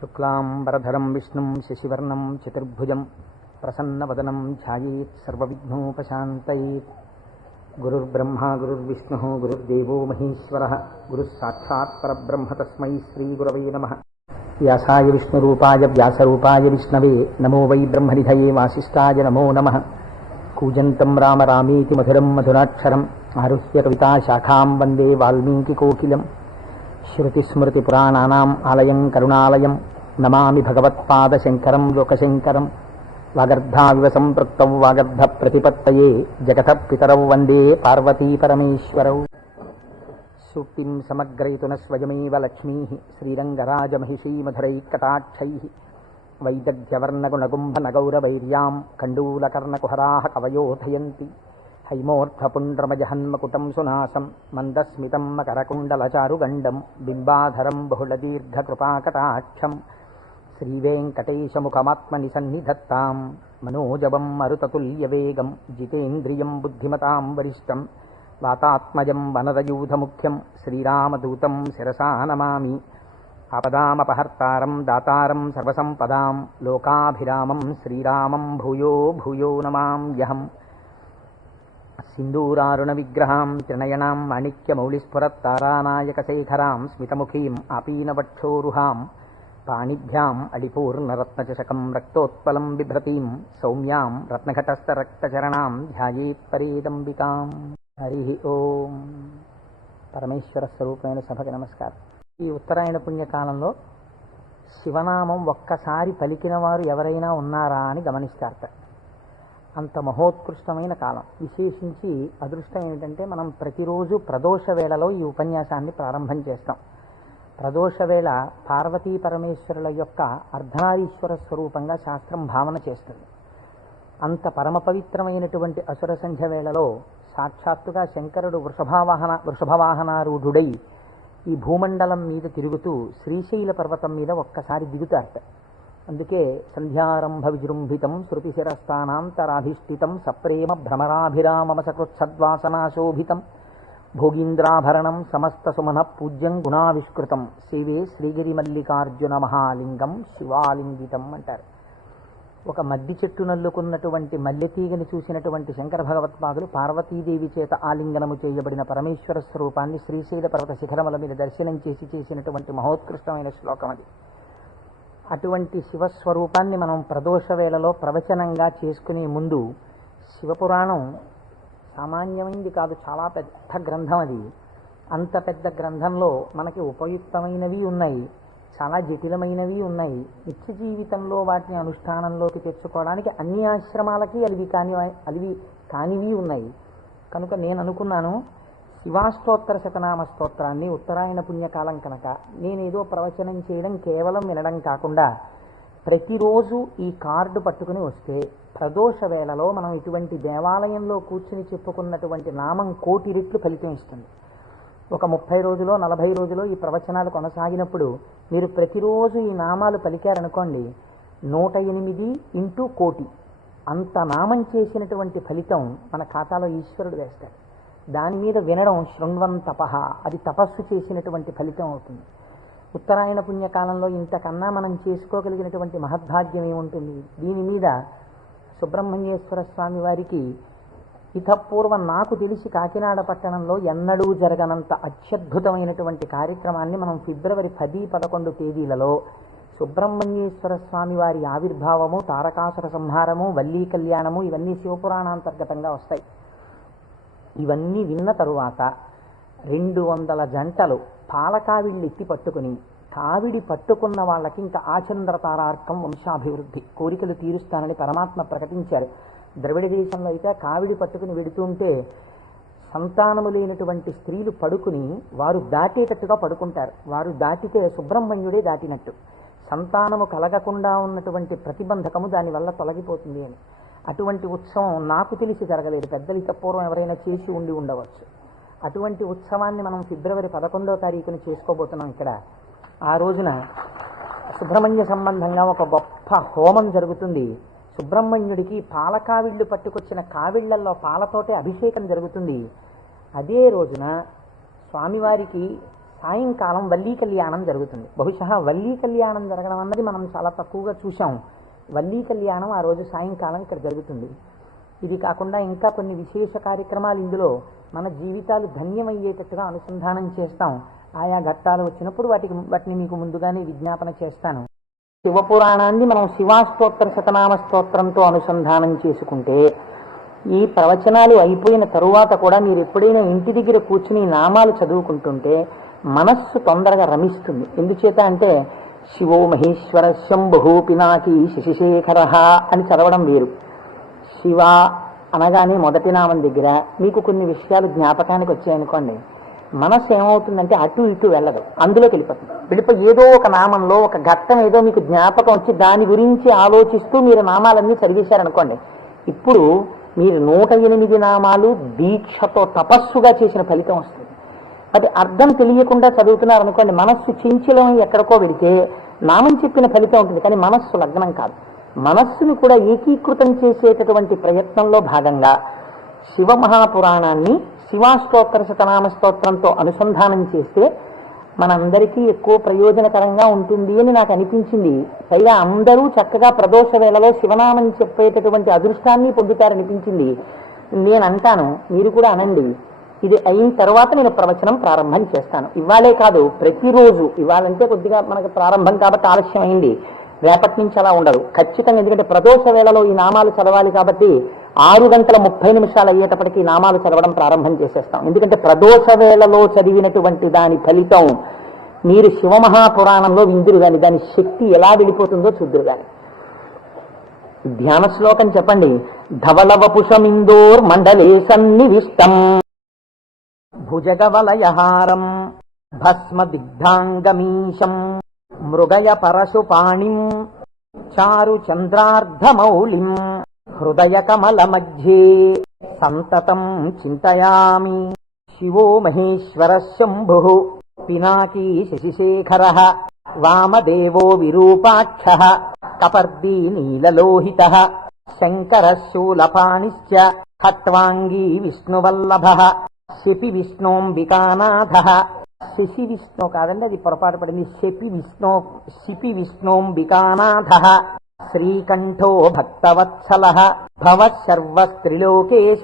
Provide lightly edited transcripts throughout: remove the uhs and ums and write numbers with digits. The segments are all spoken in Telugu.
శుక్లాంబరధరం విష్ణుం శశివర్ణం చతుర్భుజం ప్రసన్నవదనం ధ్యాయేత్ సర్వవిఘ్నోపశాంతయేత్. గురుర్బ్రహ్మా గురుర్విష్ణుః గురుర్దేవో మహేశ్వరః గురుః సాక్షాత్ పరబ్రహ్మ తస్మై శ్రీగురవే నమః. వ్యాసాయ విష్ణురూపాయ వ్యాసరూపాయ విష్ణవే నమో వై బ్రహ్మనిధయే వాసిష్ఠాయ నమో నమః. కూజంతం రామ రామేతి మధురం మధురాక్షరం ఆరుహ్య కవితాశాఖాం వందే వాల్మీకికోకిలం. శృతిస్మృతిపురాణానాం ఆలయం కరుణాలయం నమామి భగవత్పాదశంకరం లోకశంకరం. వాగర్ధావివ సంపృక్తౌ వాగర్ధ ప్రతిపత్తయే జగతః పితరౌ వందే పార్వతీ పరమేశ్వరౌ. సూక్తిం సమగ్రయతున స్వయమేవ లక్ష్మీః శ్రీరంగరాజమహిషీమధురైకటాక్షైః. వైదగ్ధ్యవర్ణగుణగుంభనగౌరవైర్యాం కండూలకర్ణకుహరాः కవయోధయంతి. హైమోర్ధపుండ్రమజహన్మకుటం సునాసం మందస్మితం మకరకుండలచారుగండం బింబాధరం బహుళదీర్ఘకృపాకటాక్షం. శ్రీవేంకటేశముఖమాత్మని సన్నిధత్తాం మనోజవం మరుతతుల్యవేగం జితేంద్రియం బుద్ధిమతాం వరిష్టం వాతాత్మజం వనరయూధముఖ్యం శ్రీరామదూతం శిరసా నమామి. ఆపదామపహర్తారం దాతారం సర్వసంపదాం లోకాభిరామం శ్రీరామం భూయో భూయో నమామ్యహం. సింధూరారుణ విగ్రహాం త్రినయనాం మాణిక్యమౌళిస్ఫురత్తారానాయకశేఖరాం స్మితముఖీం ఆపీనవక్షోరుహాం పాణిభ్యాం అడిపూర్ణరత్నచషకం రక్తోత్పలం బిభ్రతీం సౌమ్యాం రత్నఘటస్థరక్తచరణాం ధ్యాయేత్ పరేదంబికాం. హరి ఓం. పరమేశ్వర స్వరూపమైన సభకి నమస్కారం. ఈ ఉత్తరాయణ పుణ్యకాలంలో శివనామం ఒక్కసారి పలికిన వారు ఎవరైనా ఉన్నారా అని గమనిస్తారట. అంత మహోత్కృష్టమైన కాలం. విశేషించి అదృష్టం ఏమిటంటే మనం ప్రతిరోజు ప్రదోష వేళలో ఈ ఉపన్యాసాన్ని ప్రారంభం చేస్తాం. ప్రదోష వేళ పార్వతీ పరమేశ్వరుల యొక్క అర్ధనారీశ్వర స్వరూపంగా శాస్త్రం భావన చేస్తుంది. అంత పరమ పవిత్రమైనటువంటి అసుర సంధ్య వేళలో సాక్షాత్తుగా శంకరుడు వృషభవాహనారూఢుడై ఈ భూమండలం మీద తిరుగుతూ శ్రీశైల పర్వతం మీద ఒక్కసారి దిగుతారట. అందుకే సంధ్యారంభ విజృంభితం శృతిశిరస్థానాంతరాధిష్ఠితం సప్రేమ భ్రమరాభిరామమ సకృత్సద్వాసనాశోభితం భోగీంద్రాభరణం సమస్త సుమన పూజ్యం గుణావిష్కృతం సేవే శ్రీగిరి మల్లికార్జున మహాలింగం శివాలింగితం అంటారు. ఒక మద్ది చెట్టు నల్లుకున్నటువంటి మల్లెతీగని చూసినటువంటి శంకర భగవత్పాదులు పార్వతీదేవి చేత ఆలింగనము చేయబడిన పరమేశ్వర స్వరూపాన్ని శ్రీశైల పర్వత శిఖరముల మీద దర్శనం చేసినటువంటి మహోత్కృష్టమైన శ్లోకం అది. అటువంటి శివస్వరూపాన్ని మనం ప్రదోష వేళలో ప్రవచనంగా చేసుకునే ముందు శివపురాణం సామాన్యమైంది కాదు, చాలా పెద్ద గ్రంథం అది. అంత పెద్ద గ్రంథంలో మనకి ఉపయుక్తమైనవి ఉన్నాయి, చాలా జటిలమైనవి ఉన్నాయి. నిత్య జీవితంలో వాటిని అనుష్ఠానంలోకి తెచ్చుకోవడానికి అన్ని ఆశ్రమాలకి అలివి కానివి ఉన్నాయి. కనుక నేను అనుకున్నాను, శివాష్టోత్తర శతనామ స్తోత్రాన్ని ఉత్తరాయణ పుణ్యకాలం కనుక నేనేదో ప్రవచనం చేయడం కేవలం వినడం కాకుండా ప్రతిరోజు ఈ కార్డు పట్టుకుని వస్తే ప్రదోష వేళలో మనం ఇటువంటి దేవాలయంలో కూర్చుని చెప్పుకున్నటువంటి నామం 1,000,000 రెట్లు ఫలితం ఇస్తుంది. ఒక 30 రోజులో 40 రోజులో ఈ ప్రవచనాలు కొనసాగినప్పుడు మీరు ప్రతిరోజు ఈ నామాలు పలికారనుకోండి, 108 ఇంటూ 1,000,000 అంత నామం చేసినటువంటి ఫలితం మన ఖాతాలో ఈశ్వరుడు వేస్తాడు. దాని మీద వినడం శృణ్వం తపః, అది తపస్సు చేసినటువంటి ఫలితం అవుతుంది. ఉత్తరాయణ పుణ్యకాలంలో ఇంతకన్నా మనం చేసుకోగలిగినటువంటి మహద్భాగ్యం ఏముంటుంది? దీని మీద సుబ్రహ్మణ్యేశ్వర స్వామి వారికి ఇతపూర్వం నాకు తెలిసి కాకినాడ పట్టణంలో ఎన్నడూ జరగనంత అత్యద్భుతమైనటువంటి కార్యక్రమాన్ని మనం ఫిబ్రవరి 10, 11 తేదీలలో సుబ్రహ్మణ్యేశ్వర స్వామి వారి ఆవిర్భావము, తారకాసుర సంహారము, వల్లీ కళ్యాణము ఇవన్నీ శివపురాణాంతర్గతంగా వస్తాయి. ఇవన్నీ విన్న తరువాత 200 జంటలు పాలకావిళ్ళు ఎత్తి పట్టుకుని, కావిడి పట్టుకున్న వాళ్ళకి ఇంకా ఆచంద్రతారార్కం వంశాభివృద్ధి కోరికలు తీరుస్తానని పరమాత్మ ప్రకటించారు. ద్రవిడ దేశంలో అయితే కావిడి పట్టుకుని వెడుతుంటే సంతానము లేనటువంటి స్త్రీలు పడుకుని వారు దాటేటట్టుగా పడుకుంటారు. వారు దాటితే సుబ్రహ్మణ్యుడే దాటినట్టు. సంతానము కలగకుండా ఉన్నటువంటి ప్రతిబంధకము దానివల్ల తొలగిపోతుంది అని. అటువంటి ఉత్సవం నాకు తెలిసి జరగలేదు. పెద్దలు పూర్వం ఎవరైనా చేసి ఉండవచ్చు. అటువంటి ఉత్సవాన్ని మనం ఫిబ్రవరి 11వ తారీఖున చేసుకోబోతున్నాం ఇక్కడ. ఆ రోజున సుబ్రహ్మణ్య సంబంధంగా ఒక గొప్ప హోమం జరుగుతుంది. సుబ్రహ్మణ్యుడికి పాలకావిళ్ళు పట్టుకొచ్చిన కావిళ్లల్లో పాలతోటే అభిషేకం జరుగుతుంది. అదే రోజున స్వామివారికి సాయంకాలం వల్లీ కళ్యాణం జరుగుతుంది. బహుశా వల్లీ కళ్యాణం జరగడం అన్నది మనం చాలా తక్కువగా చూసాం. వల్లీ కళ్యాణం ఆ రోజు సాయంకాలం ఇక్కడ జరుగుతుంది. ఇది కాకుండా ఇంకా కొన్ని విశేష కార్యక్రమాలు ఇందులో మన జీవితాలు ధన్యమయ్యేటట్టుగా అనుసంధానం చేస్తాం. ఆయా ఘట్టాలు వచ్చినప్పుడు వాటిని మీకు ముందుగానే విజ్ఞాపన చేస్తాను. శివపురాణాన్ని మనం శివాస్తోత్ర శతనామ స్తోత్రంతో అనుసంధానం చేసుకుంటే ఈ ప్రవచనాలు అయిపోయిన తరువాత కూడా మీరు ఎప్పుడైనా ఇంటి దగ్గర కూర్చుని నామాలు చదువుకుంటుంటే మనస్సు తొందరగా రమిస్తుంది. ఎందుచేత అంటే శివో మహేశ్వర శంభు పినాకి శశిశేఖర అని చదవడం వేరు. శివ అనగానే మొదటి నామం దగ్గర మీకు కొన్ని విషయాలు జ్ఞాపకానికి వచ్చాయనుకోండి, మనస్సు ఏమవుతుందంటే అటు ఇటు వెళ్ళదు, అందులోకి వెళ్ళిపోయి ఏదో ఒక నామంలో ఒక ఘట్టం ఏదో మీకు జ్ఞాపకం వచ్చి దాని గురించి ఆలోచిస్తూ మీరు నామాలన్నీ చదివేశారనుకోండి, ఇప్పుడు మీరు 108 నామాలు దీక్షతో తపస్సుగా చేసిన ఫలితం వస్తుంది. అది అర్థం తెలియకుండా చదువుతున్నారనుకోండి, మనస్సు చించలం ఎక్కడికో వెళితే నామం చెప్పిన ఫలితం ఉంటుంది, కానీ మనస్సు లగ్నం కాదు. మనస్సును కూడా ఏకీకృతం చేసేటటువంటి ప్రయత్నంలో భాగంగా శివమహాపురాణాన్ని శివాస్తోత్ర శతనామ స్తోత్రంతో అనుసంధానం చేస్తే మనందరికీ ఎక్కువ ప్రయోజనకరంగా ఉంటుంది అని నాకు అనిపించింది. పైగా అందరూ చక్కగా ప్రదోష వేళలో శివనామం చెప్పేటటువంటి అదృష్టాన్ని పొందుతారనిపించింది. నేను అంటాను, మీరు కూడా అనండి. ఇది అయిన తర్వాత నేను ప్రవచనం ప్రారంభం చేస్తాను. ఇవాళే కాదు, ప్రతిరోజు. ఇవాళంటే కొద్దిగా మనకు ప్రారంభం కాబట్టి ఆలస్యం అయింది, రేపటి నుంచి అలా ఉండదు ఖచ్చితంగా. ఎందుకంటే ప్రదోష వేళలో ఈ నామాలు చదవాలి కాబట్టి 6:30 అయ్యేటప్పటికి నామాలు చదవడం ప్రారంభం చేసేస్తాం. ఎందుకంటే ప్రదోష వేళలో చదివినటువంటి దాని ఫలితం మీరు శివమహాపురాణంలో విందురు గాని దాని శక్తి ఎలా వెళ్ళిపోతుందో చూద్దురు గాని. ధ్యాన శ్లోకం చెప్పండి. ధవలవపుషమిందోర్ మండలే సన్నివిష్టం భుజగవలయహారం భస్మ దిగ్ధాంగమీశం మృగయ పరశుపాణిం చారు చంద్రార్ధమౌళిం హృదయ కమల మధ్యే సంతతం చింతయామి. శివో మహేశ్వర శంభు పినాకీ శశిశేఖర వామదేవో విరూపాక్ష కపర్దీ నీలలోహిత శంకర శూలపాణిశ్చ ఖట్వాంగీ విష్ణువల్లభ శపి విష్ణోంబికానాథ. శశి విష్ణు కాదండి, అది పొరపాటు పడింది. శిపి విష్ణోంబికానాథ శ్రీకంఠో భక్తవత్సల భవ సర్వస్త్రిలోకేశ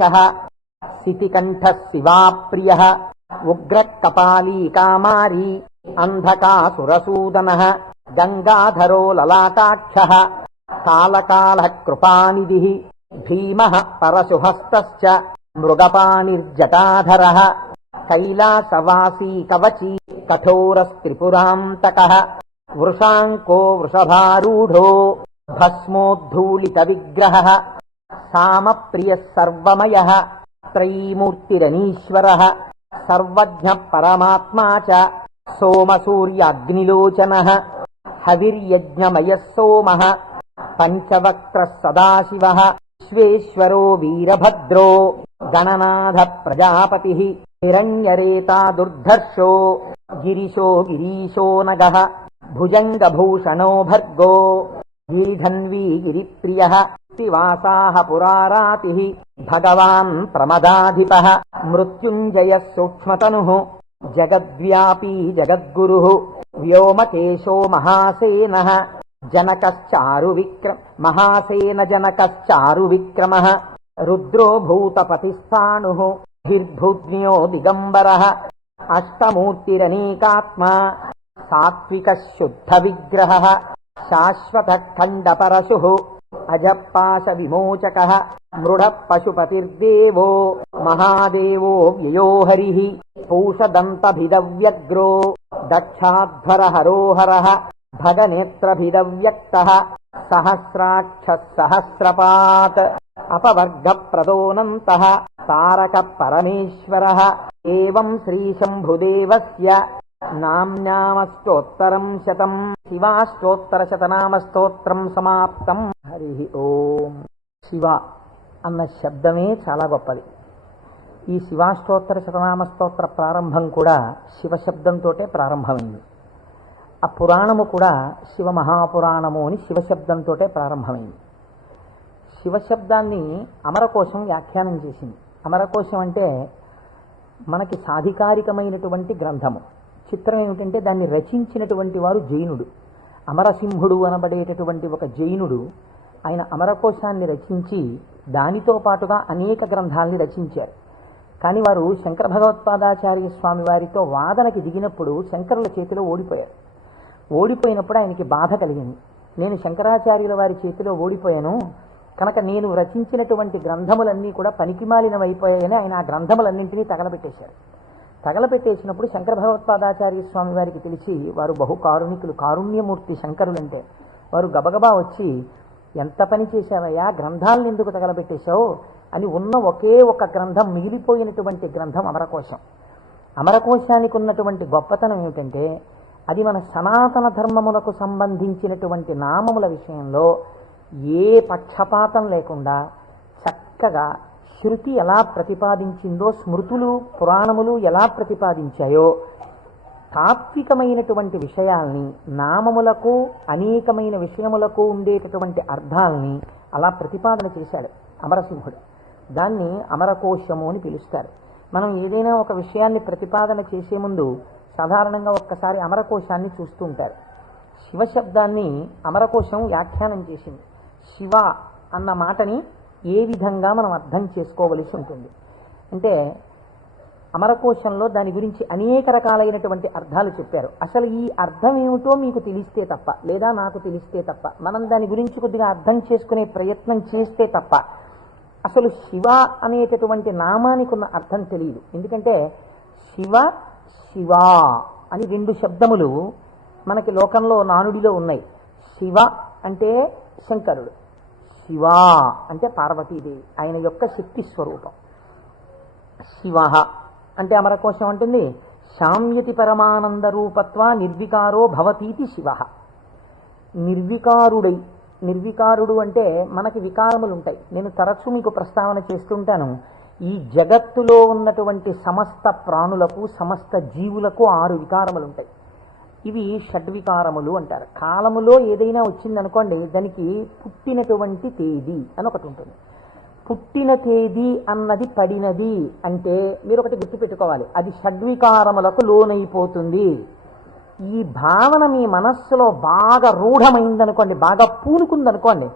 శితికంఠ శివాప్రియ ఉగ్ర కపాలీ కామారీ అంధకాసురసూదన గంగాధరో లలాటాక్ష కాళకాల కృపానిధి భీమ పరశుహస్త మృగపాణిర్జటాధర కైలాసవాసీ కవచీ కఠోరస్త్రిపురాంతక వృషాంకో వృషభారూఢో భస్మోద్ధూళిత విగ్రహ సామప్రియ సర్వమయ త్రైమూర్తిరనీశ్వర సర్వజ్ఞ పరమాత్మా చ సోమసూర్యాగ్నిలోచన హవిర్యజ్ఞమయ సోమ పంచవక్త్ర సదాశివ విశ్వేశ్వరో వీరభద్రో గణనాథ ప్రజాపతి హిరణ్యరేతా దుర్ధర్షో గిరిశో గిరీశో నగః భుజంగభూషణో భర్గో గిరిధన్వీ గిరిప్రియ శివాసాః పురారాతిః భగవాన్ ప్రమదాధిపః మృత్యుంజయ సూక్ష్మతనుః జగద్వ్యాపీ జగద్గురుః వ్యోమకేశో మహాసేనః మహాసేన విక్రమః రుద్రో భూతపతిస్థాణుః హిర్భుజ్ఞో దిగంబరః అష్టమూర్తిరనేకాత్మా సాత్విక శుద్ధ విగ్రహః శాశ్వత ఖండ పరశుః అజపాశ విమోచకః మృఢ పశుపతిర్దేవో మహాదేవో వ్యయో హరిః పూషదంతభిదవ్యగ్రో దక్షాధ్వర హరోహరః భగనేత్రభిదవ్యక్తః సహస్రాక్ష సహస్రపాత్ అపవర్గ ప్రదోనంతః తారక పరమేశ్వరః ఏవం శ్రీశంభుదేవస్య నామ్నామస్తోత్తరం శతం. శివాస్తోత్తర శతనామ స్తోత్రం సమాప్తం. హరి ఓం. శివ అన్న శబ్దమే చాలా గొప్పది. ఈ శివాస్తోత్తర శతనామ స్తోత్ర ప్రారంభం కూడా శివశబ్దంతోటే ప్రారంభమైంది. ఆ పురాణము కూడా శివ మహాపురాణము అని శివశబ్దంతో ప్రారంభమైంది. శివశబ్దాన్ని అమరకోశం వ్యాఖ్యానం చేసింది. అమరకోశం అంటే మనకి సాధికారికమైనటువంటి గ్రంథము, చిత్రం ఏమిటంటే దాన్ని రచించినటువంటి వారు జైనుడు. అమరసింహుడు అనబడేటటువంటి ఒక జైనుడు ఆయన అమరకోశాన్ని రచించి దానితో పాటుగా అనేక గ్రంథాలని రచించారు. కానీ వారు శంకర భగవత్పాదాచార్య స్వామి వారితో వాదనకి దిగినప్పుడు శంకరుల చేతిలో ఓడిపోయారు. ఓడిపోయినప్పుడు ఆయనకి బాధ కలిగింది. నేను శంకరాచార్యుల వారి చేతిలో ఓడిపోయాను కనుక నేను రచించినటువంటి గ్రంథములన్నీ కూడా పనికిమాలినవైపోయాయని ఆయన ఆ గ్రంథములన్నింటినీ తగలబెట్టేశారు. తగలబెట్టేసినప్పుడు శంకర భగవత్పాదాచార్య స్వామి వారికి తెలిసి, వారు బహు కారుణికులు, కారుణ్యమూర్తి శంకరులంటే, వారు గబగబా వచ్చి, ఎంత పని చేశావయ్యా, గ్రంథాలను ఎందుకు తగలబెట్టేశావు అని ఉన్న ఒకే ఒక గ్రంథం, మిగిలిపోయినటువంటి గ్రంథం అమరకోశం. అమరకోశానికి ఉన్నటువంటి గొప్పతనం ఏమిటంటే అది మన సనాతన ధర్మములకు సంబంధించినటువంటి నామముల విషయంలో ఏ పక్షపాతం లేకుండా చక్కగా శృతి ఎలా ప్రతిపాదించిందో, స్మృతులు పురాణములు ఎలా ప్రతిపాదించాయో, తాత్వికమైనటువంటి విషయాల్ని నామములకు అనేకమైన విషయములకు ఉండేటటువంటి అర్థాలని అలా ప్రతిపాదన చేశాడు అమరసింహుడు. దాన్ని అమరకోశము అని పిలుస్తారు. మనం ఏదైనా ఒక విషయాన్ని ప్రతిపాదన చేసే ముందు సాధారణంగా ఒక్కసారి అమరకోశాన్ని చూస్తూ ఉంటారు. శివశబ్దాన్ని అమరకోశం వ్యాఖ్యానం చేసింది. శివ అన్న మాటని ఏ విధంగా మనం అర్థం చేసుకోవలసి ఉంటుంది అంటే, అమరకోశంలో దాని గురించి అనేక రకాలైనటువంటి అర్థాలు చెప్పారు. అసలు ఈ అర్థం ఏమిటో మీకు తెలిస్తే తప్ప, లేదా నాకు తెలిస్తే తప్ప, మనం దాని గురించి కొద్దిగా అర్థం చేసుకునే ప్రయత్నం చేస్తే తప్ప అసలు శివ అనేటటువంటి నామానికి ఉన్న అర్థం తెలియదు. ఎందుకంటే శివ శివ అని రెండు శబ్దములు మనకి లోకంలో నానుడిలో ఉన్నాయి. శివ అంటే శంకరుడు, శివ అంటే పార్వతీదేవి, ఆయన యొక్క శక్తి స్వరూపం. శివ అంటే అమరకోశం అంటుంది శామ్యతి పరమానంద రూపత్వ నిర్వికారో భవతీతి శివ. నిర్వికారుడై, నిర్వికారుడు అంటే మనకి వికారములు ఉంటాయి. నేను తరచూ మీకు ప్రస్తావన చేస్తుంటాను, ఈ జగత్తులో ఉన్నటువంటి సమస్త ప్రాణులకు సమస్త జీవులకు 6 వికారములు ఉంటాయి. ఇవి షడ్వికారములు అంటారు. కాలములో ఏదైనా వచ్చిందనుకోండి, దానికి పుట్టినటువంటి తేదీ అని ఒకటి ఉంటుంది. పుట్టిన తేదీ అన్నది పడినది అంటే మీరు ఒకటి గుర్తుపెట్టుకోవాలి, అది షడ్వికారములకు లోనైపోతుంది. ఈ భావన మీ మనస్సులో బాగా రూఢమైందనుకోండి, బాగా పూనుకుందనుకోండి,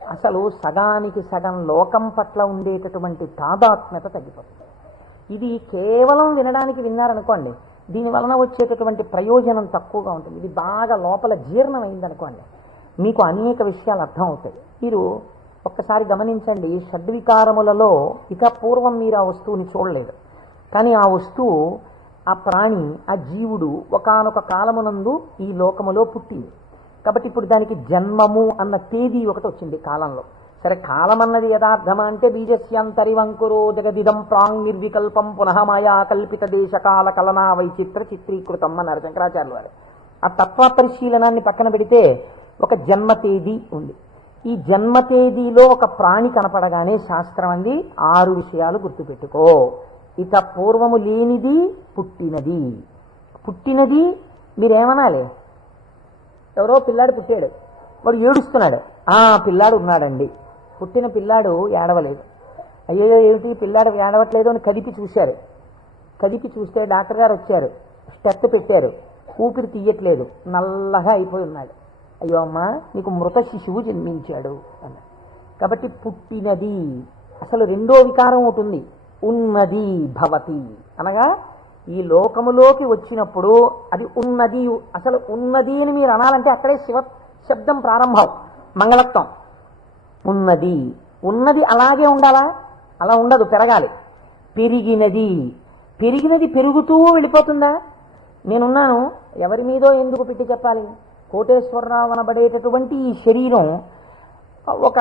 అసలు సగానికి సగం లోకం పట్ల ఉండేటటువంటి తాదాత్మ్యత తగ్గిపోతుంది. ఇది కేవలం వినడానికి విన్నారనుకోండి, దీని వలన వచ్చేటటువంటి ప్రయోజనం తక్కువగా ఉంటుంది. ఇది బాగా లోపల జీర్ణమైందనుకోండి, మీకు అనేక విషయాలు అర్థం అవుతాయి. మీరు ఒక్కసారి గమనించండి, షడ్వికారములలో ఇక పూర్వం మీరు ఆ వస్తువుని చూడలేదు, కానీ ఆ వస్తువు, ఆ ప్రాణి, ఆ జీవుడు ఒకానొక కాలమునందు ఈ లోకములో పుట్టింది. కాబట్టి ఇప్పుడు దానికి జన్మము అన్న తేదీ ఒకటి వచ్చింది కాలంలో. సరే, కాలం అన్నది యథార్థమా అంటే బీజస్యాంతరివంకురో జగదిదం ప్రాంగ్ నిర్వికల్పం పునః మాయా కల్పిత దేశకాల కలనా వైచిత్ర చిత్రీకృతం అన్నారు శంకరాచార్యుల వారు. ఆ తత్వ పరిశీలనాన్ని పక్కన పెడితే ఒక జన్మ తేదీ ఉంది. ఈ జన్మ తేదీలో ఒక ప్రాణి కనపడగానే శాస్త్రం అంది 6 విషయాలు గుర్తుపెట్టుకో. ఇక పూర్వము లేనిది పుట్టినది. పుట్టినది మీరేమనాలి? ఎవరో పిల్లాడు పుట్టాడు, వాడు ఏడుస్తున్నాడు, పిల్లాడు ఉన్నాడండి. పుట్టిన పిల్లాడు ఏడవలేదు. అయ్యో ఏమిటి పిల్లాడు ఏడవట్లేదు అని కదిపి చూశారు. కదిపి చూస్తే డాక్టర్ గారు వచ్చారు, స్టెప్ పెట్టారు, ఊపిరి తీయట్లేదు, నల్లగా అయిపోయి ఉన్నాడు. అయ్యో అమ్మా, నీకు మృత శిశువు జన్మించాడు అన్నాడు. కాబట్టి పుట్టినది. అసలు రెండో వికారం ఉంటుంది, ఉన్నది భవతి అనగా ఈ లోకములోకి వచ్చినప్పుడు అది ఉన్నది. అసలు ఉన్నది అని మీరు అనాలంటే అక్కడే శివ శబ్దం ప్రారంభం, మంగళత్వం. ఉన్నది, ఉన్నది అలాగే ఉండాలా? అలా ఉండదు, పెరగాలి. పెరిగినది, పెరిగినది పెరుగుతూ వెళ్ళిపోతుందా? నేనున్నాను, ఎవరి మీదో ఎందుకు పెట్టి చెప్పాలి? కోటేశ్వరరావు అనబడేటటువంటి ఈ శరీరం ఒక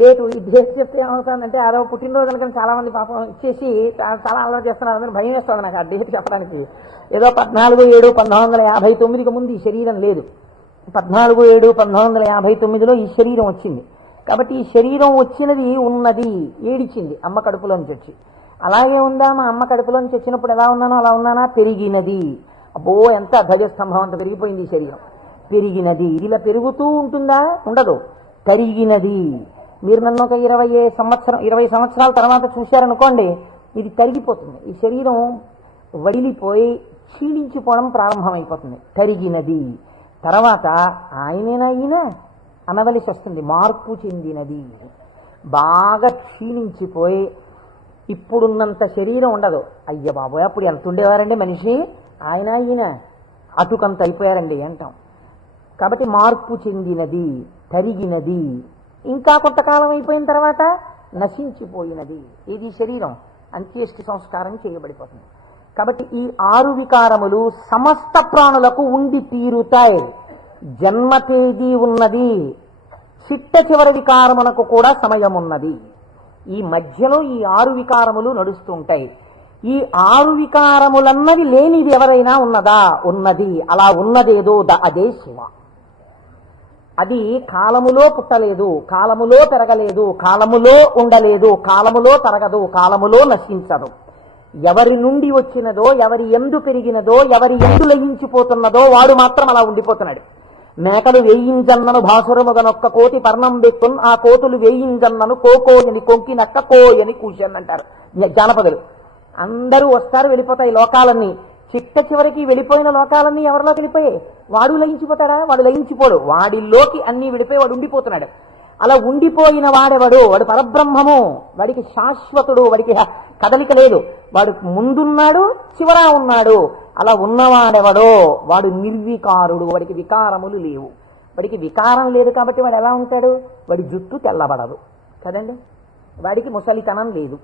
డేటు, ఈ డేట్ చెప్తే ఏమవుతుందంటే అదో పుట్టినరోజు కనుక చాలా మంది పాపం ఇచ్చేసి చాలా అలవాటు చేస్తున్నారు. అందరూ భయం వేస్తుంది నాకు ఆ డేట్ చెప్పడానికి. ఏదో 14/7/1959కి ముందు ఈ శరీరం లేదు. 14/7/1959లో ఈ శరీరం వచ్చింది. కాబట్టి ఈ శరీరం వచ్చినది ఉన్నది, ఏడిచింది అమ్మ కడుపులోంచి వచ్చి. అలాగే ఉందా? మా అమ్మ కడుపులోంచి వచ్చినప్పుడు ఎలా ఉన్నానో అలా ఉన్నానా? పెరిగినది. అబ్బో, ఎంత ధ్వజస్తంభం అంత పెరిగిపోయింది ఈ శరీరం. పెరిగినది. ఇది ఇలా పెరుగుతూ ఉంటుందా? ఉండదు. తరిగినది. మీరు నన్ను ఒక 20 సంవత్సరాల తర్వాత చూశారనుకోండి, ఇది తరిగిపోతుంది. ఈ శరీరం వడిలిపోయి క్షీణించిపోవడం ప్రారంభమైపోతుంది. తరిగినది. తర్వాత ఆయనేనా అనవలసి వస్తుంది. మార్పు చెందినది. బాగా క్షీణించిపోయి ఇప్పుడున్నంత శరీరం ఉండదు. అయ్య బాబోయ్, అప్పుడు ఎంత ఉండేవారండి మనిషి, ఈయన అటుకంత అయిపోయారండి అంటాం. కాబట్టి మార్పు చెందినది, తరిగినది, ఇంకా కొంతకాలం అయిపోయిన తర్వాత నశించిపోయినది. ఇది శరీరం అంత్యేష్టి సంస్కారం చేయబడిపోతుంది. కాబట్టి ఈ 6 వికారములు సమస్త ప్రాణులకు ఉండి తీరుతాయి. జన్మ తేదీ ఉన్నది. చిట్ట చివరి వికారమునకు కూడా సమయం ఉన్నది. ఈ మధ్యలో ఈ 6 వికారములు నడుస్తుంటాయి. ఈ 6 వికారములన్నవి లేనిది ఎవరైనా ఉన్నదా? ఉన్నది. అలా ఉన్నదేదో అదే శివ. అది కాలములో పుట్టలేదు, కాలములో పెరగలేదు, కాలములో ఉండలేదు, కాలములో తరగదు, కాలములో నశించదు. ఎవరి నుండి వచ్చినదో, ఎవరి ఎందు పెరిగినదో, ఎవరి ఎందు లయించిపోతున్నదో వాడు మాత్రం అలా ఉండిపోతున్నాడు. మేకలు వేయింజన్నను భాసురముగనొక్క కోటి పర్ణం వెక్కున్, ఆ కోతులు వేయింజన్నను కోకోయని కొంకినక్క కోయని కూర్చొని అంటారు జానపదులు. అందరూ వస్తారు, వెళ్ళిపోతాయి లోకాలన్నీ. చిట్ట చివరికి వెళ్ళిపోయిన లోకాలన్నీ ఎవరిలోకి వెళ్ళిపోయాయి? వాడు లయించిపోతాడా? వాడు లయించిపోడు. వాడిలోకి అన్నీ వెళ్ళిపోయి వాడు ఉండిపోతున్నాడు. అలా ఉండిపోయిన వాడెవడు? వాడు పరబ్రహ్మము. వాడికి శాశ్వతుడు, వాడికి కదలిక లేదు. వాడు ముందున్నాడు, చివరా ఉన్నాడు. అలా ఉన్నవాడెవడో వాడు నిర్వికారుడు. వాడికి వికారములు లేవు. వాడికి వికారం లేదు కాబట్టి వాడు ఎలా ఉంటాడు? వాడి జుట్టు తెల్లబడదు కదండి, వాడికి ముసలితనం లేదు,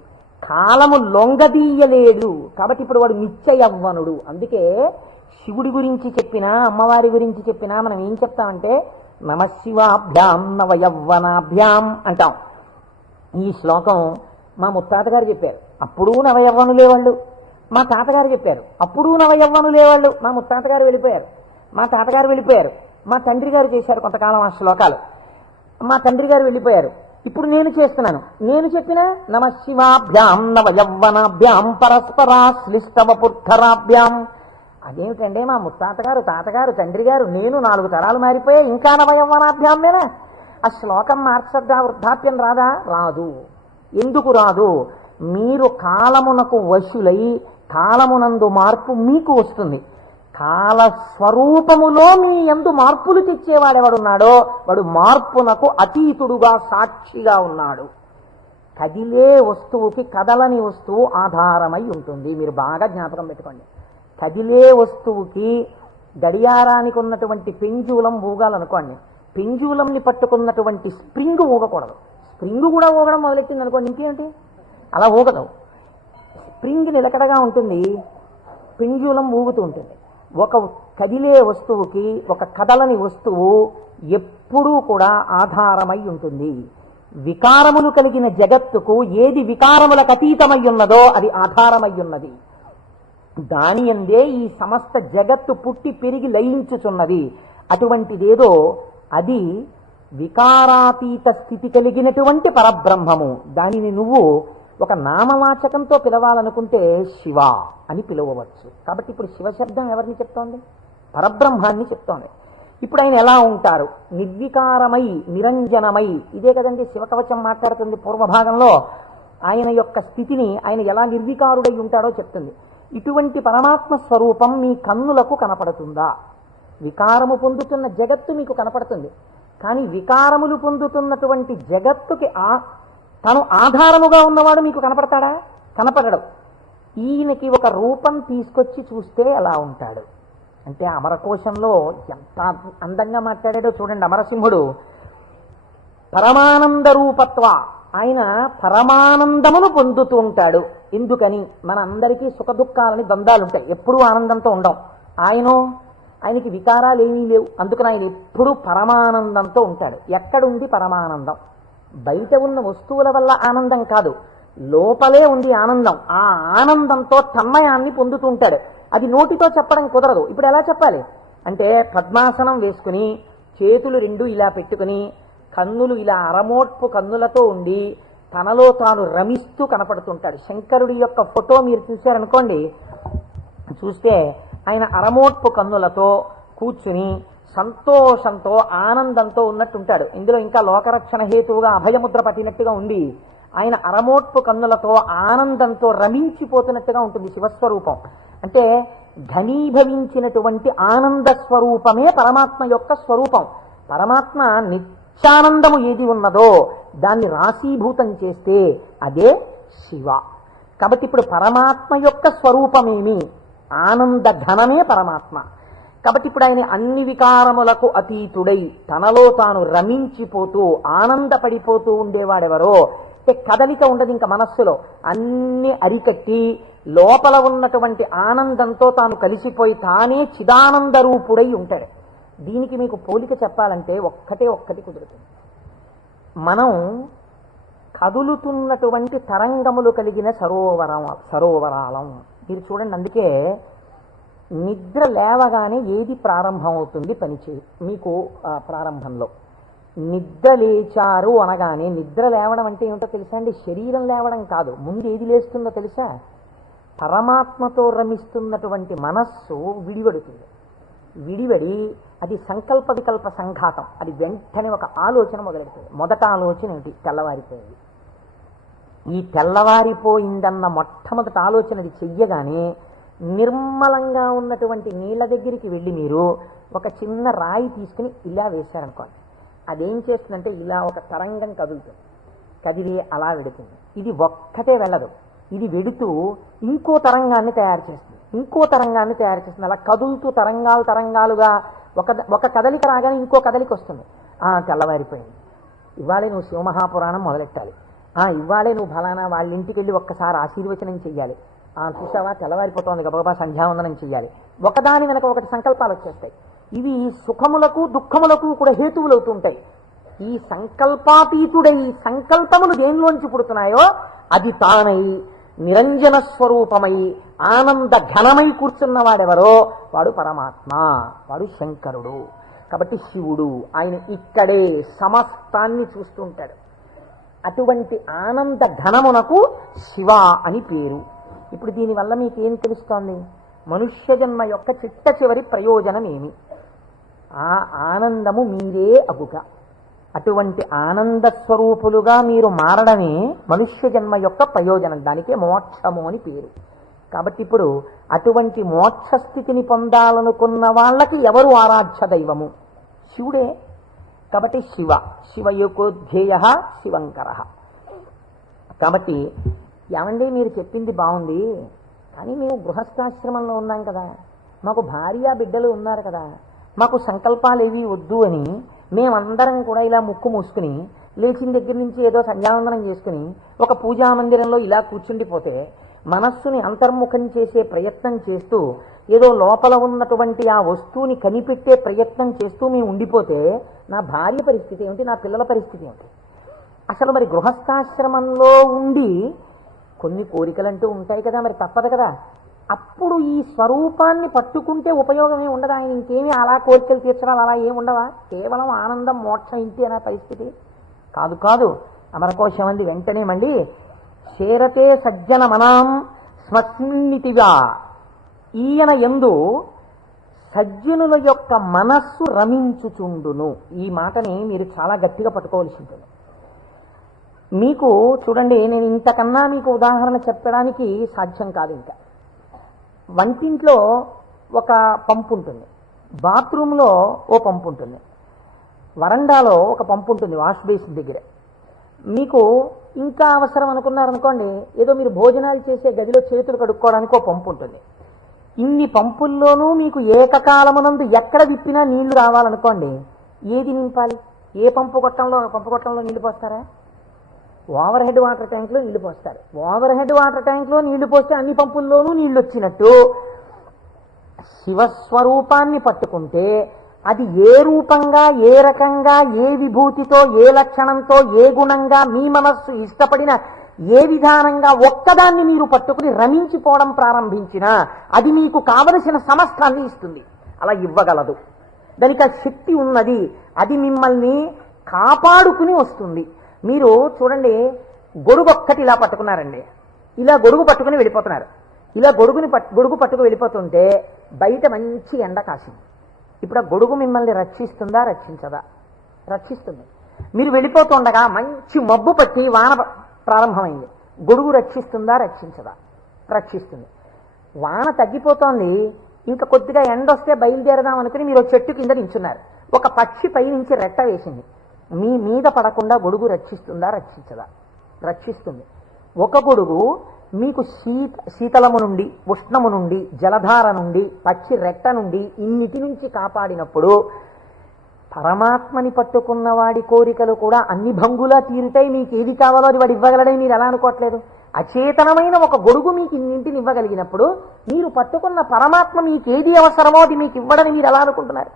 కాలము లొంగదీయలేడు. కాబట్టి ఇప్పుడు వాడు నిత్య యవ్వనుడు. అందుకే శివుడి గురించి చెప్పినా, అమ్మవారి గురించి చెప్పినా మనం ఏం చెప్తామంటే నమశివాభ్యాం నవయవ్వనాభ్యాం అంటాం. ఈ శ్లోకం మా ముత్తాతగారు చెప్పారు, అప్పుడు నవయవ్వనులే వాళ్ళు. మా తాతగారు చెప్పారు, అప్పుడు నవయవ్వనులే వాళ్ళు. మా ముత్తాతగారు వెళ్ళిపోయారు, మా తాతగారు వెళ్ళిపోయారు, మా తండ్రి గారు చేశారు కొంతకాలం ఆ శ్లోకాలు. మా తండ్రి గారు వెళ్ళిపోయారు, ఇప్పుడు నేను చేస్తున్నాను. నేను చెప్పిన నమశివాభ్యాం నవయవ్వనాభ్యాం పరస్పరాశ్లిష్టవపుర్ధరాభ్యాం. అదేమిటంటే మా ముత్తాతగారు, తాతగారు, తండ్రి గారు, నేను 4 తరాలు మారిపోయా, ఇంకా నవయవ్వనాభ్యామేనా? ఆ శ్లోకం మార్చద్దా? వృద్ధాప్యం రాదా? రాదు. ఎందుకు రాదు? మీరు కాలమునకు వశులై కాలమునందు మార్పు మీకు వస్తుంది. కాలస్వరూపములో మీ యందు మార్పులు తెచ్చేవాడెవడున్నాడో వాడు మార్పునకు అతీతుడుగా సాక్షిగా ఉన్నాడు. కదిలే వస్తువుకి కదలని వస్తువు ఆధారమై ఉంటుంది. మీరు బాగా జ్ఞాపకం పెట్టుకోండి. కదిలే వస్తువుకి గడియారానికి ఉన్నటువంటి పెంజూలం ఊగాలనుకోండి, పెంజూలంని పట్టుకున్నటువంటి స్ప్రింగ్ ఊగకూడదు. స్ప్రింగ్ కూడా ఊగడం మొదలెట్టింది అనుకోండి, ఇంకేంటి అలా ఊగదు. స్ప్రింగ్ నిలకడగా ఉంటుంది, పెంజూలం ఊగుతూ ఉంటుంది. ఒక కదిలే వస్తువుకి ఒక కదలని వస్తువు ఎప్పుడూ కూడా ఆధారమై ఉంటుంది. వికారములు కలిగిన జగత్తుకు ఏది వికారములకు అతీతమై ఉన్నదో అది ఆధారమై ఉన్నది. దాని యందే ఈ సమస్త జగత్తు పుట్టి పెరిగి లయించుచున్నది. అటువంటిదేదో అది వికారాతీత స్థితి కలిగినటువంటి పరబ్రహ్మము. దానిని నువ్వు ఒక నామవాచకంతో పిలవాలనుకుంటే శివ అని పిలవవచ్చు. కాబట్టి ఇప్పుడు శివశబ్దం ఎవరిని చెప్తోంది? పరబ్రహ్మాన్ని చెప్తోంది. ఇప్పుడు ఆయన ఎలా ఉంటారు? నిర్వికారమై నిరంజనమై. ఇదే కదండి శివకవచం మాట్లాడుతుంది పూర్వభాగంలో. ఆయన యొక్క స్థితిని ఆయన ఎలా నిర్వికారుడై ఉంటాడో చెప్తుంది. ఇటువంటి పరమాత్మ స్వరూపం మీ కన్నులకు కనపడుతుందా? వికారము పొందుతున్న జగత్తు మీకు కనపడుతుంది, కానీ వికారములు పొందుతున్నటువంటి జగత్తుకి తను ఆధారముగా ఉన్నవాడు మీకు కనపడతాడా? కనపడడు. ఈయనకి ఒక రూపం తీసుకొచ్చి చూస్తే ఎలా ఉంటాడు అంటే, అమరకోశంలో ఎంత అందంగా మాట్లాడాడో చూడండి. అమరసింహుడు పరమానంద రూపత్వ, ఆయన పరమానందమును పొందుతూ ఉంటాడు. ఎందుకని? మన అందరికీ సుఖ దుఃఖాలని ద్వంద్వాలుంటాయి, ఎప్పుడూ ఆనందంతో ఉండం. ఆయనకి వికారాలు ఏమీ లేవు, అందుకని ఆయన ఎప్పుడూ పరమానందంతో ఉంటాడు. ఎక్కడుంది పరమానందం? బయట ఉన్న వస్తువుల వల్ల ఆనందం కాదు, లోపలే ఉంది ఆనందం. ఆ ఆనందంతో తన్మయాన్ని పొందుతూ ఉంటాడు. అది నోటితో చెప్పడం కుదరదు. ఇప్పుడు ఎలా చెప్పాలి అంటే, పద్మాసనం వేసుకుని చేతులు 2 ఇలా పెట్టుకుని కన్నులు ఇలా అరమోట్పు కన్నులతో ఉండి తనలో తాను రమిస్తూ కనపడుతుంటాడు. శంకరుడి యొక్క ఫోటో మీరు చూశారనుకోండి, చూస్తే ఆయన అరమోట్పు కన్నులతో కూర్చుని సంతోషంతో ఆనందంతో ఉన్నట్టుంటాడు. ఇందులో ఇంకా లోకరక్షణ హేతువుగా అభయముద్ర పట్టినట్టుగా ఉంది. ఆయన అరమోట్పు కన్నులతో ఆనందంతో రమించిపోతున్నట్టుగా ఉంటుంది శివస్వరూపం. అంటే ఘనీభవించినటువంటి ఆనంద స్వరూపమే పరమాత్మ యొక్క స్వరూపం. పరమాత్మ నిత్యానందము ఏది ఉన్నదో దాన్ని రాశీభూతం చేస్తే అదే శివ. కాబట్టి ఇప్పుడు పరమాత్మ యొక్క స్వరూపమేమి? ఆనంద ఘనమే పరమాత్మ. కాబట్టి ఇప్పుడు ఆయన అన్ని వికారములకు అతీతుడై తనలో తాను రమించిపోతూ ఆనందపడిపోతూ ఉండేవాడెవరో, అంటే కదలిక ఉండదు ఇంకా మనస్సులో, అన్ని అరికట్టి లోపల ఉన్నటువంటి ఆనందంతో తాను కలిసిపోయి తానే చిదానంద రూపుడై ఉంటాడు. దీనికి మీకు పోలిక చెప్పాలంటే ఒక్కటి కుదురుతుంది. మనం కదులుతున్నటువంటి తరంగములు కలిగిన సరోవరాలం. మీరు చూడండి, అందుకే నిద్ర లేవగానే ఏది ప్రారంభమవుతుంది పనిచే మీకు ప్రారంభంలో నిద్ర లేచారు అనగానే, నిద్ర లేవడం అంటే ఏమిటో తెలుసా అండి? శరీరం లేవడం కాదు. ముందు ఏది లేస్తుందో తెలుసా? పరమాత్మతో రమిస్తున్నటువంటి మనస్సు విడివడుతుంది. విడివడి అది సంకల్ప వికల్ప సంఘాతం. అది వెంటనే ఒక ఆలోచన మొదలెడుతుంది. మొదట ఆలోచన ఏమిటి? తెల్లవారిపోయింది. ఈ తెల్లవారిపోయిందన్న మొట్టమొదటి ఆలోచన అది చెయ్యగానే నిర్మలంగా ఉన్నటువంటి నీళ్ల దగ్గరికి వెళ్ళి మీరు ఒక చిన్న రాయి తీసుకుని ఇలా వేశారనుకోండి, అదేం చేస్తుందంటే ఇలా ఒక తరంగం కదులుతుంది. కదిలి అలా వెడుతుంది. ఇది ఒక్కటే వెళ్ళదు, ఇది వెడుతూ ఇంకో తరంగాన్ని తయారు చేస్తుంది, ఇంకో తరంగాన్ని తయారు చేస్తుంది. అలా కదులుతూ తరంగాలుగా ఒక కదలిక రాగానే ఇంకో కదలిక వస్తుంది. తెల్లవారిపోయింది, ఇవాళే నువ్వు శివమహాపురాణం మొదలెట్టాలి, ఇవాళే నువ్వు ఫలానా వాళ్ళ ఇంటికి వెళ్ళి ఒక్కసారి ఆశీర్వచనం చెయ్యాలి, చూసావా తెల్లవారిపోతుంది గబగబా సంధ్యావందనం చెయ్యాలి. ఒకదాని వెనక ఒకటి సంకల్పాలు వచ్చేస్తాయి. ఇవి సుఖములకు దుఃఖములకు కూడా హేతువులు అవుతుంటాయి. ఈ సంకల్పాతీతుడై సంకల్పములు దేనిలోంచి పుడుతున్నాయో అది తానై నిరంజన స్వరూపమై ఆనంద ఘనమై కూర్చున్నవాడెవరో వాడు పరమాత్మ, వాడు శంకరుడు. కాబట్టి శివుడు ఆయన ఇక్కడే సమస్తాన్ని చూస్తుంటాడు. అటువంటి ఆనంద ఘనమునకు శివ అని పేరు. ఇప్పుడు దీనివల్ల మీకేం తెలుస్తోంది? మనుష్య జన్మ యొక్క చిట్ట చివరి ప్రయోజనం ఏమి? ఆ ఆనందము మీరే అగుట. అటువంటి ఆనంద స్వరూపులుగా మీరు మారడమే మనుష్య జన్మ యొక్క ప్రయోజనం. దానికే మోక్షము అని పేరు. కాబట్టి ఇప్పుడు అటువంటి మోక్ష స్థితిని పొందాలనుకున్న వాళ్ళకి ఎవరు ఆరాధ్య దైవము? శివుడే. కాబట్టి శివయోకోధ్యేయ శివంకర. కాబట్టి ఏమండి మీరు చెప్పింది బాగుంది, కానీ మేము గృహస్థాశ్రమంలో ఉన్నాం కదా, మాకు భార్య బిడ్డలు ఉన్నారు కదా, మాకు సంకల్పాలు ఏవి వద్దు అని మేమందరం కూడా ఇలా ముక్కు మూసుకుని లేచిన దగ్గర నుంచి ఏదో సంధ్యావందనం చేసుకుని ఒక పూజా మందిరంలో ఇలా కూర్చుండిపోతే, మనస్సుని అంతర్ముఖం చేసే ప్రయత్నం చేస్తూ ఏదో లోపల ఉన్నటువంటి ఆ వస్తువుని కనిపెట్టే ప్రయత్నం చేస్తూ మేము ఉండిపోతే నా భార్య పరిస్థితి ఏమిటి, నా పిల్లల పరిస్థితి ఏమిటి? అసలు మరి గృహస్థాశ్రమంలో ఉండి కొన్ని కోరికలంటూ ఉంటాయి కదా, మరి తప్పదు కదా. అప్పుడు ఈ స్వరూపాన్ని పట్టుకుంటే ఉపయోగమే ఉండదు. ఆయన ఇంకేమీ అలా కోరికలు తీర్చడాలు అలా ఏమి ఉండవా? కేవలం ఆనందం మోక్షం ఇంటి అనే పరిస్థితి కాదు. అమరకోశం అంది వెంటనే మళ్ళీ చేరతే సజ్జన మనాం స్మస్మిన్నితిగా. ఈయన యందు సజ్జనుల యొక్క మనస్సు రమించుచుండును. ఈ మాటని మీరు చాలా గట్టిగా పట్టుకోవాల్సి ఉంటుంది. మీకు చూడండి, నేను ఇంతకన్నా మీకు ఉదాహరణ చెప్పడానికి సాధ్యం కాదు. ఇంకా వంటింట్లో ఒక పంపు ఉంటుంది, బాత్రూంలో ఓ పంపు ఉంటుంది, వరండాలో ఒక పంపు ఉంటుంది వాష్ బేసిన్ దగ్గర. మీకు ఇంకా అవసరం అనుకున్నారనుకోండి, ఏదో మీరు భోజనాలు చేసే గదిలో చేతులు కడుక్కోవడానికి ఒక పంపు ఉంటుంది. ఇన్ని పంపుల్లోనూ మీకు ఏకకాలమునందు ఎక్కడ విప్పినా నీళ్లు రావాలనుకోండి, ఏది నింపాలి? ఏ పంపు కొట్టంలో నీళ్లు పోస్తారా? ఓవర్ హెడ్ వాటర్ ట్యాంక్లో నీళ్లు పోస్తారు. ఓవర్ హెడ్ వాటర్ ట్యాంక్లో నీళ్లు పోస్తే అన్ని పంపుల్లోనూ నీళ్లు వచ్చినట్టు శివస్వరూపాన్ని పట్టుకుంటే అది ఏ రూపంగా, ఏ రకంగా, ఏ విభూతితో, ఏ లక్షణంతో, ఏ గుణంగా మీ మనస్సు ఇష్టపడిన ఏ విధానంగా ఒక్కదాన్ని మీరు పట్టుకుని రమించిపోవడం ప్రారంభించినా అది మీకు కావలసిన సమస్తాన్ని ఇస్తుంది. అలా ఇవ్వగలదు. దానికి ఆ శక్తి ఉన్నది. అది మిమ్మల్ని కాపాడుకుని వస్తుంది. మీరు చూడండి, గొడుగు ఒక్కటి ఇలా పట్టుకున్నారండి, ఇలా గొడుగు పట్టుకుని వెళ్ళిపోతున్నారు. ఇలా గొడుగు పట్టుకు వెళ్ళిపోతుంటే బయట మంచి ఎండ కాసింది. ఇప్పుడు ఆ గొడుగు మిమ్మల్ని రక్షిస్తుందా, రక్షించదా? రక్షిస్తుంది. మీరు వెళ్ళిపోతుండగా మంచి మబ్బు పట్టి వాన ప్రారంభమైంది. గొడుగు రక్షిస్తుందా, రక్షించదా? రక్షిస్తుంది. వాన తగ్గిపోతోంది, ఇంకా కొద్దిగా ఎండ వస్తే బయలుదేరదాం అనుకుని మీరు చెట్టు కింద నించున్నారు. ఒక పక్షి పైనుంచి రెట్ట వేసింది. మీ మీద పడకుండా గొడుగు రక్షిస్తుందా? రక్షించదా? రక్షిస్తుంది. ఒక గొడుగు మీకు శీతలము నుండి, ఉష్ణము నుండి, జలధార నుండి, పక్షి రెట్ట నుండి ఇన్నిటి నుంచి కాపాడినప్పుడు పరమాత్మని పట్టుకున్న వాడి కోరికలు కూడా అన్ని భంగులా తీరుతాయి. మీకు ఏది కావాలో అది వాడు ఇవ్వగలడని మీరు ఎలా అనుకోవట్లేదు? అచేతనమైన ఒక గొడుగు మీకు ఇన్నింటిని ఇవ్వగలిగినప్పుడు మీరు పట్టుకున్న పరమాత్మ మీకు ఏది అవసరమో అది మీకు ఇవ్వడని మీరు ఎలా అనుకుంటున్నారు?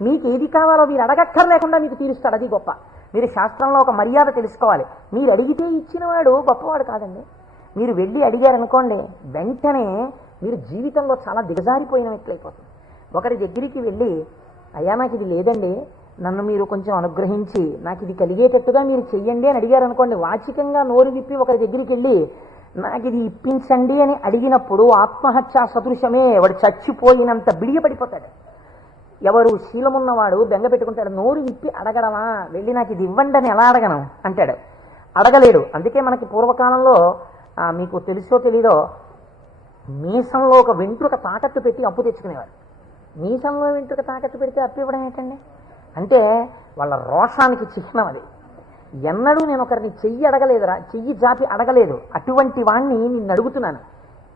మీకు ఏది కావాలో మీరు అడగక్కర్లేకుండా మీకు తీరుస్తాడు. అది గొప్ప. మీరు శాస్త్రంలో ఒక మర్యాద తెలుసుకోవాలి. మీరు అడిగితే ఇచ్చినవాడు గొప్పవాడు కాదండి. మీరు వెళ్ళి అడిగారనుకోండి, వెంటనే మీరు జీవితంలో చాలా దిగజారిపోయిన వ్యక్తులైపోతుంది. ఒకరి దగ్గరికి వెళ్ళి, అయ్యా నాకు ఇది లేదండి, నన్ను మీరు కొంచెం అనుగ్రహించి నాకు ఇది కలిగేటట్టుగా మీరు చెయ్యండి అని అడిగారు అనుకోండి, వాచికంగా నోరు విప్పి ఒకరి దగ్గరికి వెళ్ళి నాకు ఇది ఇప్పించండి అని అడిగినప్పుడు ఆత్మహత్యా సదృశమే. వాడు చచ్చిపోయినంత బిడియపడిపోతాడు. ఎవరు శీలమున్నవాడు బెంగ పెట్టుకుంటాడు. నోరు విప్పి అడగడమా, వెళ్ళి నాకు ఇది ఇవ్వండి అని ఎలా అడగను అంటాడు. అడగలేడు. అందుకే మనకి పూర్వకాలంలో మీకు తెలుసో తెలీదో, మీసంలో ఒక వెంట్రుక తాకట్టు పెట్టి అప్పు తెచ్చుకునేవారు. మీసంలో వెంట్రుక తాకట్టు పెడితే అప్పు ఇవ్వడం ఏంటండి? అంటే వాళ్ళ రోషానికి చిహ్నం అది. ఎన్నడూ నేను ఒకరిని చెయ్యి అడగలేదురా, చెయ్యి జాపి అడగలేదు. అటువంటి వాణ్ణి నిన్ను అడుగుతున్నాను.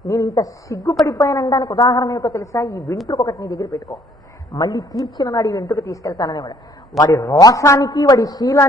నేను ఇంత సిగ్గుపడిపోయానడానికి ఉదాహరణ ఏమిటో తెలుసా? ఈ వెంట్రుక ఒకటి నీ దగ్గర పెట్టుకో, మళ్ళీ తీర్చిన నాడు ఈ వెంట్రుక తీసుకెళ్తాననేవాడు. వాడి రోషానికి వాడి శీలానికి